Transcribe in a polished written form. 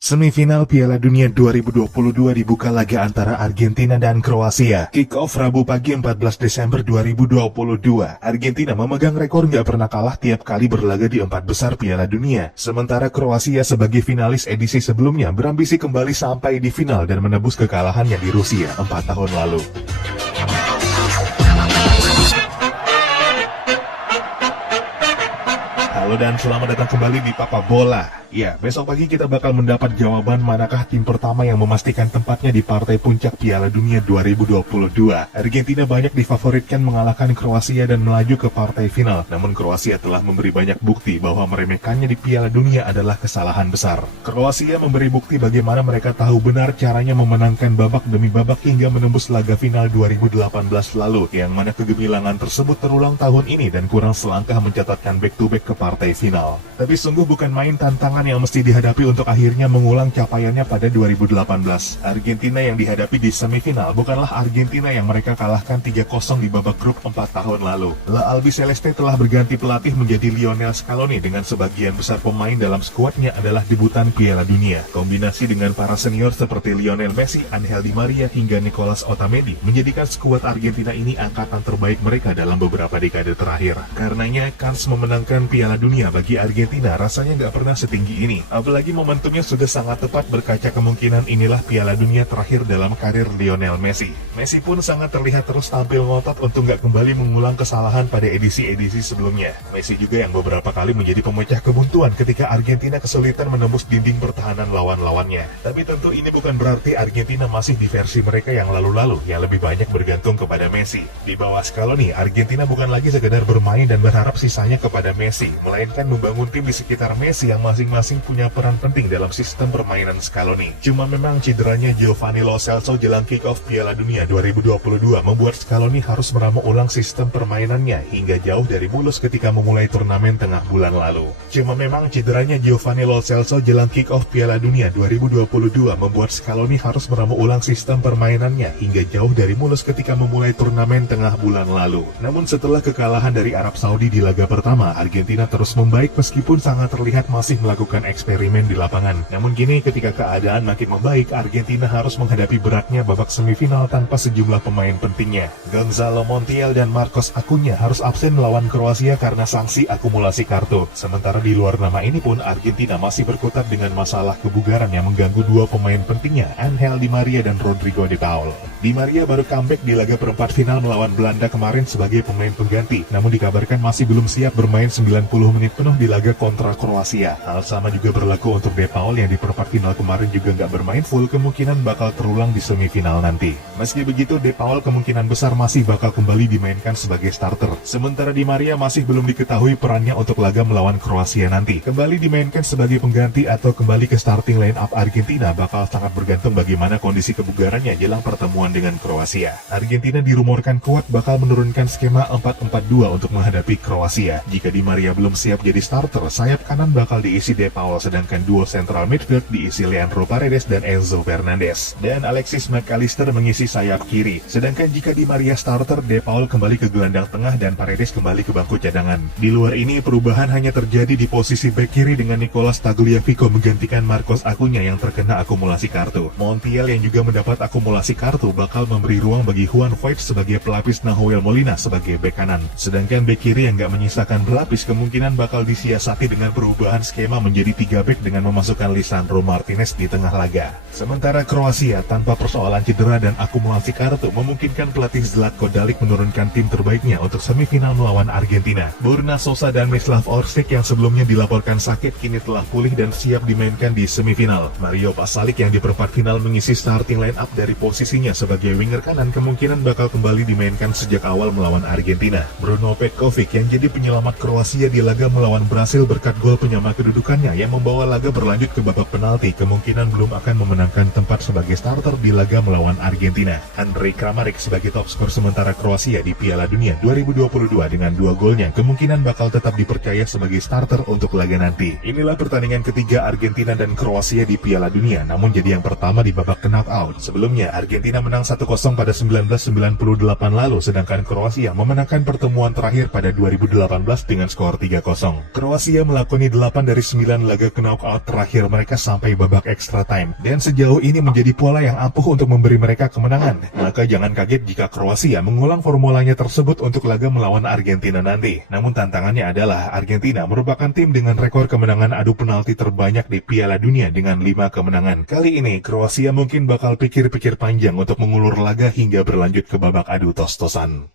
Semifinal Piala Dunia 2022 dibuka laga antara Argentina dan Kroasia. Kick-off Rabu pagi 14 Desember 2022. Argentina memegang rekor nggak pernah kalah tiap kali berlaga di 4 besar Piala Dunia. Sementara Kroasia sebagai finalis edisi sebelumnya berambisi kembali sampai di final dan menebus kekalahannya di Rusia 4 tahun lalu. Halo dan selamat datang kembali di Papa Bola. Ya, besok pagi kita bakal mendapat jawaban manakah tim pertama yang memastikan tempatnya di partai puncak Piala Dunia 2022. Argentina banyak difavoritkan mengalahkan Kroasia dan melaju ke partai final. Namun Kroasia telah memberi banyak bukti bahwa meremehkannya di Piala Dunia adalah kesalahan besar. Kroasia memberi bukti bagaimana mereka tahu benar caranya memenangkan babak demi babak hingga menembus laga final 2018 lalu, yang mana kegemilangan tersebut terulang tahun ini dan kurang selangkah mencatatkan back-to-back ke partai final. Tapi sungguh bukan main tantangan yang mesti dihadapi untuk akhirnya mengulang capaiannya pada 2018. Argentina yang dihadapi di semifinal bukanlah Argentina yang mereka kalahkan 3-0 di babak grup 4 tahun lalu. La Albiceleste telah berganti pelatih menjadi Lionel Scaloni dengan sebagian besar pemain dalam skuadnya adalah debutan Piala Dunia. Kombinasi dengan para senior seperti Lionel Messi, Angel Di Maria hingga Nicolas Otamendi menjadikan skuad Argentina ini angkatan terbaik mereka dalam beberapa dekade terakhir. Karenanya kans memenangkan Piala Dunia bagi Argentina rasanya nggak pernah setinggi ini. Apalagi momentumnya sudah sangat tepat berkaca kemungkinan inilah Piala Dunia terakhir dalam karir Lionel Messi. Messi pun sangat terlihat terus tampil ngotot untuk nggak kembali mengulang kesalahan pada edisi-edisi sebelumnya. Messi juga yang beberapa kali menjadi pemecah kebuntuan ketika Argentina kesulitan menembus dinding pertahanan lawan-lawannya. Tapi tentu ini bukan berarti Argentina masih di versi mereka yang lalu-lalu, yang lebih banyak bergantung kepada Messi. Di bawah Scaloni, Argentina bukan lagi sekedar bermain dan berharap sisanya kepada Messi, melainkan membangun tim di sekitar Messi yang masing-masing punya peran penting dalam sistem permainan Scaloni. Cuma memang cederanya Giovanni Lo Celso jelang kick-off Piala Dunia 2022 membuat Scaloni harus meramu ulang sistem permainannya hingga jauh dari mulus ketika memulai turnamen tengah bulan lalu. Cuma memang cederanya Giovanni Lo Celso jelang kick-off Piala Dunia 2022 membuat Scaloni harus meramu ulang sistem permainannya hingga jauh dari mulus ketika memulai turnamen tengah bulan lalu. Namun setelah kekalahan dari Arab Saudi di laga pertama, Argentina terus membaik meskipun sangat terlihat masih melakukan eksperimen di lapangan. Namun kini ketika keadaan makin membaik, Argentina harus menghadapi beratnya babak semifinal tanpa sejumlah pemain pentingnya. Gonzalo Montiel dan Marcos Acuña harus absen melawan Kroasia karena sanksi akumulasi kartu. Sementara di luar nama ini pun Argentina masih berkutat dengan masalah kebugaran yang mengganggu dua pemain pentingnya, Angel Di Maria dan Rodrigo de Paul. Di Maria baru comeback di laga perempat final melawan Belanda kemarin sebagai pemain pengganti, namun dikabarkan masih belum siap bermain 90 menit penuh di laga kontra Kroasia. Hal sama juga berlaku untuk De Paul yang di perempat final kemarin juga nggak bermain full, kemungkinan bakal terulang di semifinal nanti. Meski begitu, De Paul kemungkinan besar masih bakal kembali dimainkan sebagai starter. Sementara Di Maria masih belum diketahui perannya untuk laga melawan Kroasia nanti. Kembali dimainkan sebagai pengganti atau kembali ke starting line up Argentina bakal sangat bergantung bagaimana kondisi kebugarannya jelang pertemuan dengan Kroasia. Argentina dirumorkan kuat bakal menurunkan skema 4-4-2 untuk menghadapi Kroasia. Jika Di Maria belum siap jadi starter, sayap kanan bakal diisi De Paul, sedangkan duo central midfield diisi Leandro Paredes dan Enzo Fernandez. Dan Alexis McAllister mengisi sayap kiri. Sedangkan jika Di Maria starter, De Paul kembali ke gelandang tengah dan Paredes kembali ke bangku cadangan. Di luar ini, perubahan hanya terjadi di posisi bek kiri dengan Nicolas Tagliafico menggantikan Marcos Acuña yang terkena akumulasi kartu. Montiel yang juga mendapat akumulasi kartu bakal memberi ruang bagi Juan Foyth sebagai pelapis Nahuel Molina sebagai bek kanan. Sedangkan bek kiri yang gak menyisakan pelapis kemungkinan bakal disiasati dengan perubahan skema menjadi 3 bek dengan memasukkan Lisandro Martinez di tengah laga. Sementara Kroasia tanpa persoalan cedera dan akumulasi kartu memungkinkan pelatih Zlatko Dalic menurunkan tim terbaiknya untuk semifinal melawan Argentina. Borna Sosa dan Mislav Orsic yang sebelumnya dilaporkan sakit kini telah pulih dan siap dimainkan di semifinal. Mario Pasalic yang di perempat final mengisi starting line up dari posisinya sebagai winger kanan kemungkinan bakal kembali dimainkan sejak awal melawan Argentina. Bruno Petkovic yang jadi penyelamat Kroasia di laga melawan Brasil berkat gol penyama kedudukannya yang membawa laga berlanjut ke babak penalti kemungkinan belum akan memenangkan tempat sebagai starter di laga melawan Argentina. Andrej Kramaric sebagai top skor sementara Kroasia di Piala Dunia 2022 dengan 2 golnya kemungkinan bakal tetap dipercaya sebagai starter untuk laga nanti. Inilah pertandingan ketiga Argentina dan Kroasia di Piala Dunia, namun jadi yang pertama di babak knockout. Sebelumnya Argentina menang 1-0 pada 1998 lalu, sedangkan Kroasia memenangkan pertemuan terakhir pada 2018 dengan skor 3-0. 2-0. Kroasia melakoni 8 dari 9 laga knockout terakhir mereka sampai babak extra time. Dan sejauh ini menjadi pola yang ampuh untuk memberi mereka kemenangan. Maka jangan kaget jika Kroasia mengulang formulanya tersebut untuk laga melawan Argentina nanti. Namun tantangannya adalah Argentina merupakan tim dengan rekor kemenangan adu penalti terbanyak di Piala Dunia dengan 5 kemenangan. Kali ini Kroasia mungkin bakal pikir-pikir panjang untuk mengulur laga hingga berlanjut ke babak adu tos-tosan.